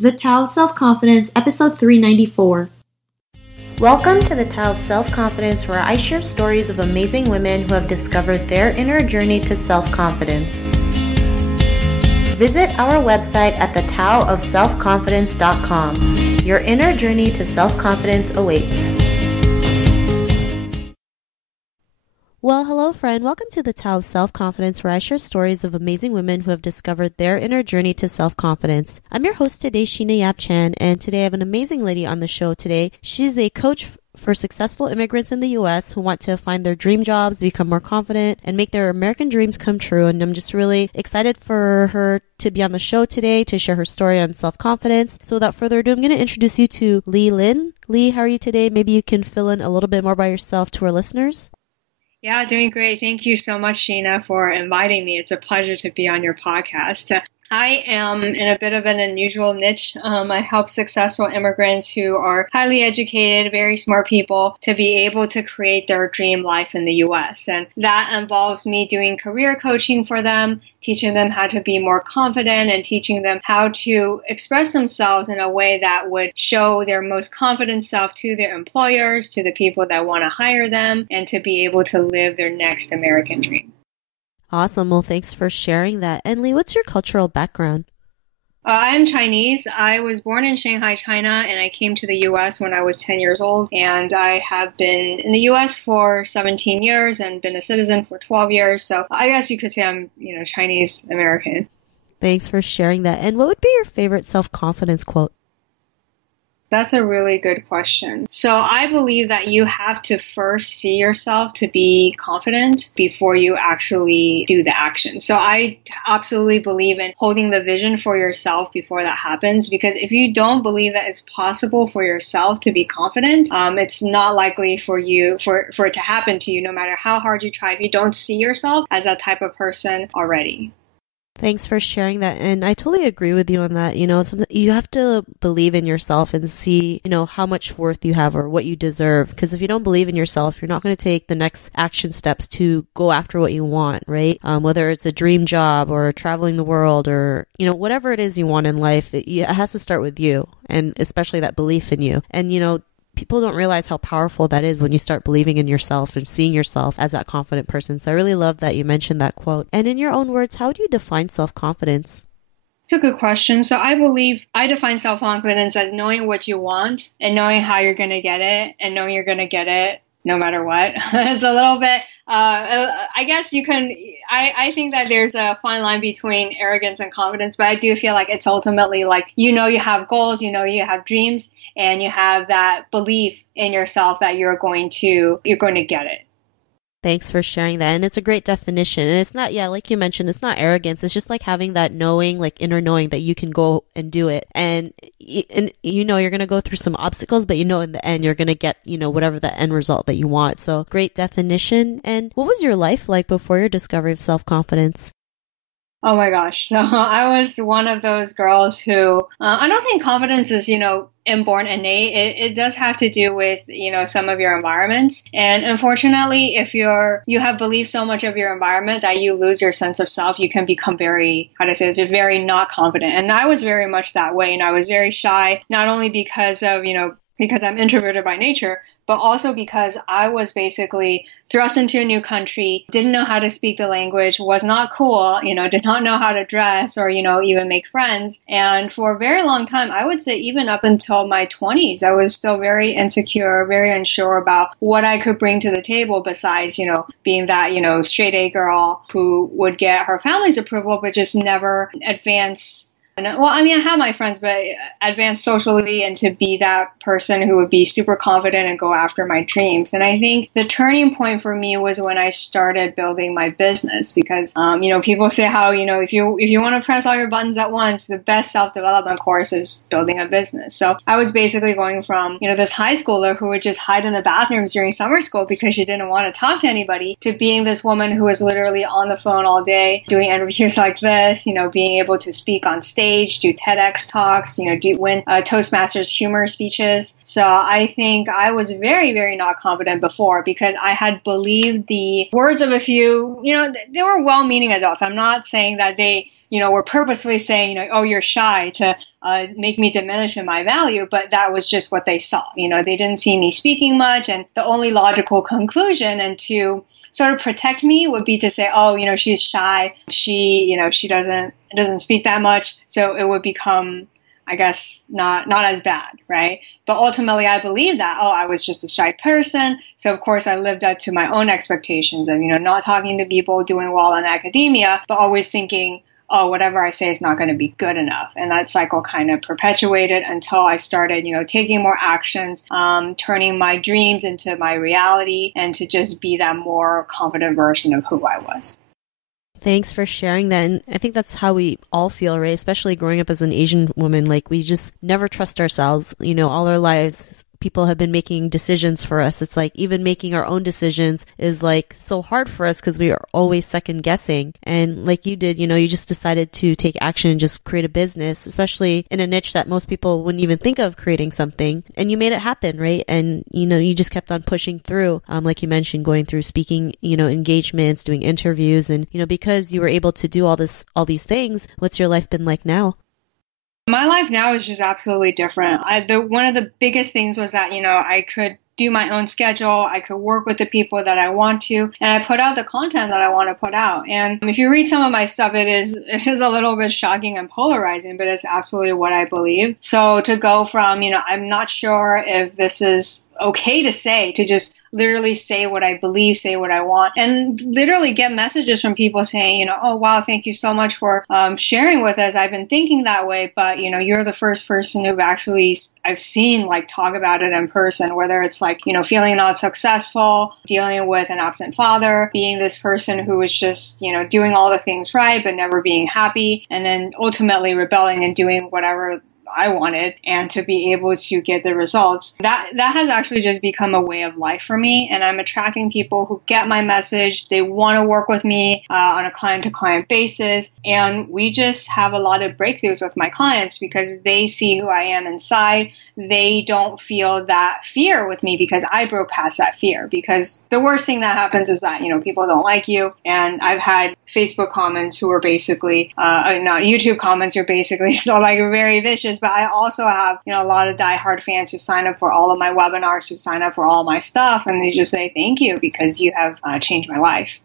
The Tao of Self-Confidence, episode 394. Welcome to the Tao of Self-Confidence, where I share stories of amazing women who have discovered their inner journey to self-confidence. Visit our website at thetaoofselfconfidence.com. Your inner journey to self-confidence awaits. Well, hello friend. Welcome to the Tao of Self-Confidence, where I share stories of amazing women who have discovered their inner journey to self-confidence. I'm your host today, Sheena Yap Chan, and today I have an amazing lady on the show today. She's a coach for successful immigrants in the U.S. who want to find their dream jobs, become more confident, and make their American dreams come true. And I'm just really excited for her to be on the show today to share her story on self-confidence. So without further ado, I'm going to introduce you to Lee Lin. Lee, how are you today? Maybe you can fill in a little bit more by yourself to our listeners. Yeah, doing great. Thank you so much, Sheena, for inviting me. It's a pleasure to be on your podcast. I am in a bit of an unusual niche. I help successful immigrants who are highly educated, very smart people to be able to create their dream life in the U.S. And that involves me doing career coaching for them, teaching them how to be more confident and teaching them how to express themselves in a way that would show their most confident self to their employers, to the people that want to hire them, and to be able to live their next American dream. Awesome. Well, thanks for sharing that. And Lee, what's your cultural background? I'm Chinese. I was born in Shanghai, China, and I came to the U.S. when I was 10 years old. And I have been in the U.S. for 17 years and been a citizen for 12 years. So I guess you could say I'm, Chinese American. Thanks for sharing that. And what would be your favorite self-confidence quote? That's a really good question. So I believe that you have to first see yourself to be confident before you actually do the action. So I absolutely believe in holding the vision for yourself before that happens, because if you don't believe that it's possible for yourself to be confident, it's not likely for it to happen to you no matter how hard you try if you don't see yourself as that type of person already. Thanks for sharing that. And I totally agree with you on that. You have to believe in yourself and see, how much worth you have or what you deserve. Because if you don't believe in yourself, you're not going to take the next action steps to go after what you want, right? Whether it's a dream job or traveling the world or, whatever it is you want in life, it has to start with you, and especially that belief in you. And, people don't realize how powerful that is when you start believing in yourself and seeing yourself as that confident person. So I really love that you mentioned that quote. And in your own words, how do you define self-confidence? It's a good question. So I believe I define self-confidence as knowing what you want and knowing how you're going to get it and knowing you're going to get it no matter what. It's a little bit, I guess you can, I think that there's a fine line between arrogance and confidence, but I do feel like it's ultimately like, you have goals, you have dreams, and you have that belief in yourself that you're going to get it. Thanks for sharing that. And it's a great definition. And it's not, like you mentioned, it's not arrogance. It's just like having that knowing, like inner knowing that you can go and do it. And you're going to go through some obstacles, but in the end, you're going to get, whatever the end result that you want. So great definition. And what was your life like before your discovery of self-confidence? Oh my gosh. So I was one of those girls who, I don't think confidence is, inborn innate. It does have to do with, some of your environments. And unfortunately, if you have believed so much of your environment that you lose your sense of self, you can become very not confident. And I was very much that way. And I was very shy, not only because of, because I'm introverted by nature, but also because I was basically thrust into a new country, didn't know how to speak the language, was not cool, did not know how to dress or, even make friends. And for a very long time, I would say even up until my 20s, I was still very insecure, very unsure about what I could bring to the table besides, being that, straight A girl who would get her family's approval, but just never advance. I have my friends, but advance socially and to be that person who would be super confident and go after my dreams. And I think the turning point for me was when I started building my business because, people say how, if you want to press all your buttons at once, the best self-development course is building a business. So I was basically going from, this high schooler who would just hide in the bathrooms during summer school because she didn't want to talk to anybody to being this woman who was literally on the phone all day doing interviews like this, being able to speak on stage, do TEDx talks, win Toastmasters humor speeches. So I think I was very, very not confident before because I had believed the words of a few, they were well-meaning adults. I'm not saying that they were purposely saying, oh, you're shy to make me diminish in my value, but that was just what they saw. They didn't see me speaking much, and the only logical conclusion and to sort of protect me would be to say, oh, she's shy. She doesn't speak that much. So it would become, I guess, not as bad, right? But ultimately, I believe that, oh, I was just a shy person. So, of course, I lived up to my own expectations of, not talking to people, doing well in academia, but always thinking, oh, whatever I say is not going to be good enough. And that cycle kind of perpetuated until I started, taking more actions, turning my dreams into my reality, and to just be that more confident version of who I was. Thanks for sharing that. And I think that's how we all feel, right? Especially growing up as an Asian woman, like we just never trust ourselves, all our lives. People have been making decisions for us. It's like even making our own decisions is like so hard for us because we are always second guessing. And like you did, you just decided to take action and just create a business, especially in a niche that most people wouldn't even think of creating something. And you made it happen, right? And, you just kept on pushing through, like you mentioned, going through speaking, engagements, doing interviews. And, because you were able to do all these things, what's your life been like now? My life now is just absolutely different. One of the biggest things was that, I could do my own schedule. I could work with the people that I want to, and I put out the content that I want to put out. And if you read some of my stuff, it is a little bit shocking and polarizing, but it's absolutely what I believe. So to go from, I'm not sure if this is okay to say, to just literally say what I believe, say what I want, and literally get messages from people saying, oh, wow, thank you so much for sharing with us. I've been thinking that way, but, you're the first person who've actually, I've seen talk about it in person, whether it's feeling not successful, dealing with an absent father, being this person who is just, doing all the things right, but never being happy, and then ultimately rebelling and doing whatever I wanted, and to be able to get the results. That has actually just become a way of life for me. And I'm attracting people who get my message. They want to work with me on a client-to-client basis. And we just have a lot of breakthroughs with my clients because they see who I am inside. They don't feel that fear with me because I broke past that fear. Because the worst thing that happens is that, people don't like you. And I've had Facebook comments who are basically, not YouTube comments who are basically still very vicious. But I also have, a lot of diehard fans who sign up for all of my webinars, who sign up for all my stuff. And they just say, thank you, because you have changed my life.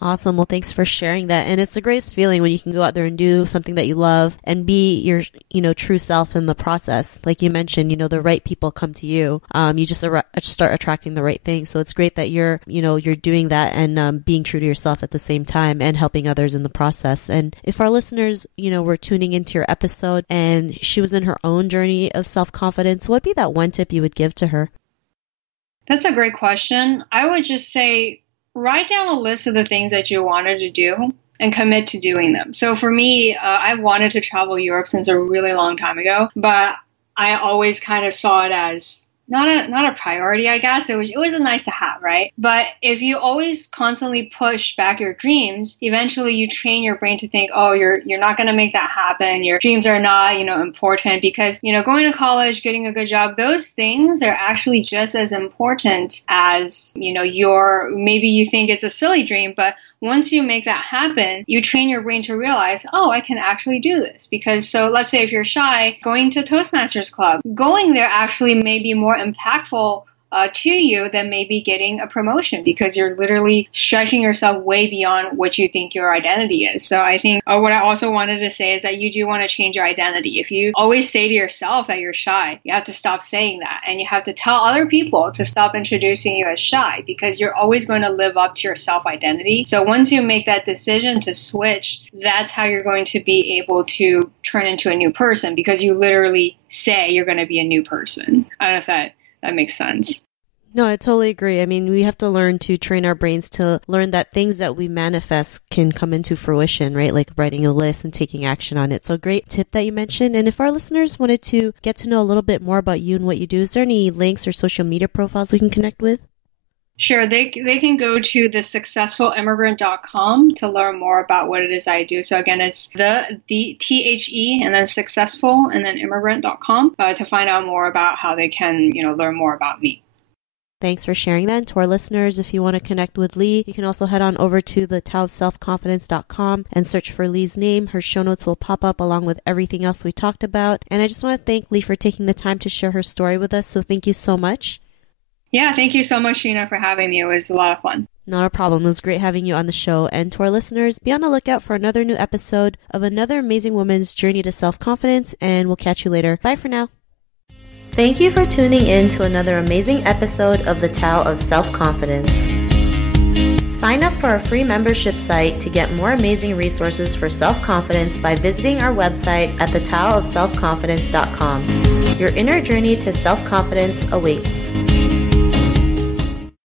Awesome. Well, thanks for sharing that. And it's the greatest feeling when you can go out there and do something that you love and be your, true self in the process. Like you mentioned, the right people come to you. You just start attracting the right things. So it's great that you're doing that and being true to yourself at the same time and helping others in the process. And if our listeners, were tuning into your episode and she was in her own journey of self-confidence, what'd be that one tip you would give to her? That's a great question. I would just say, write down a list of the things that you wanted to do and commit to doing them. So for me, I've wanted to travel Europe since a really long time ago, but I always kind of saw it as not a priority, I guess. It was a nice to have, right? But if you always constantly push back your dreams, eventually you train your brain to think, oh, you're not going to make that happen. Your dreams are not, important because, going to college, getting a good job, those things are actually just as important as, maybe you think it's a silly dream, but once you make that happen, you train your brain to realize, oh, I can actually do this. Because so let's say if you're shy, going to Toastmasters Club, going there actually may be more impactful to you than maybe getting a promotion because you're literally stretching yourself way beyond what you think your identity is. So I think what I also wanted to say is that you do want to change your identity. If you always say to yourself that you're shy, you have to stop saying that. And you have to tell other people to stop introducing you as shy because you're always going to live up to your self-identity. So once you make that decision to switch, that's how you're going to be able to turn into a new person because you literally say you're going to be a new person. I don't know if that makes sense. No, I totally agree. I mean, we have to learn to train our brains to learn that things that we manifest can come into fruition, right? Like writing a list and taking action on it. So great tip that you mentioned. And if our listeners wanted to get to know a little bit more about you and what you do, is there any links or social media profiles we can connect with? Sure. They can go to thesuccessfulimmigrant.com to learn more about what it is I do. So again, it's the THE and then successful and then immigrant.com to find out more about how they can, learn more about me. Thanks for sharing that. And to our listeners, if you want to connect with Lee, you can also head on over to the taoofselfconfidence.com and search for Lee's name. Her show notes will pop up along with everything else we talked about. And I just want to thank Lee for taking the time to share her story with us. So thank you so much. Yeah, thank you so much, Sheena, for having me. It was a lot of fun. Not a problem. It was great having you on the show. And to our listeners, be on the lookout for another new episode of another amazing woman's journey to self-confidence. And we'll catch you later. Bye for now. Thank you for tuning in to another amazing episode of the Tao of Self-Confidence. Sign up for our free membership site to get more amazing resources for self-confidence by visiting our website at thetaoofselfconfidence.com. Your inner journey to self-confidence awaits.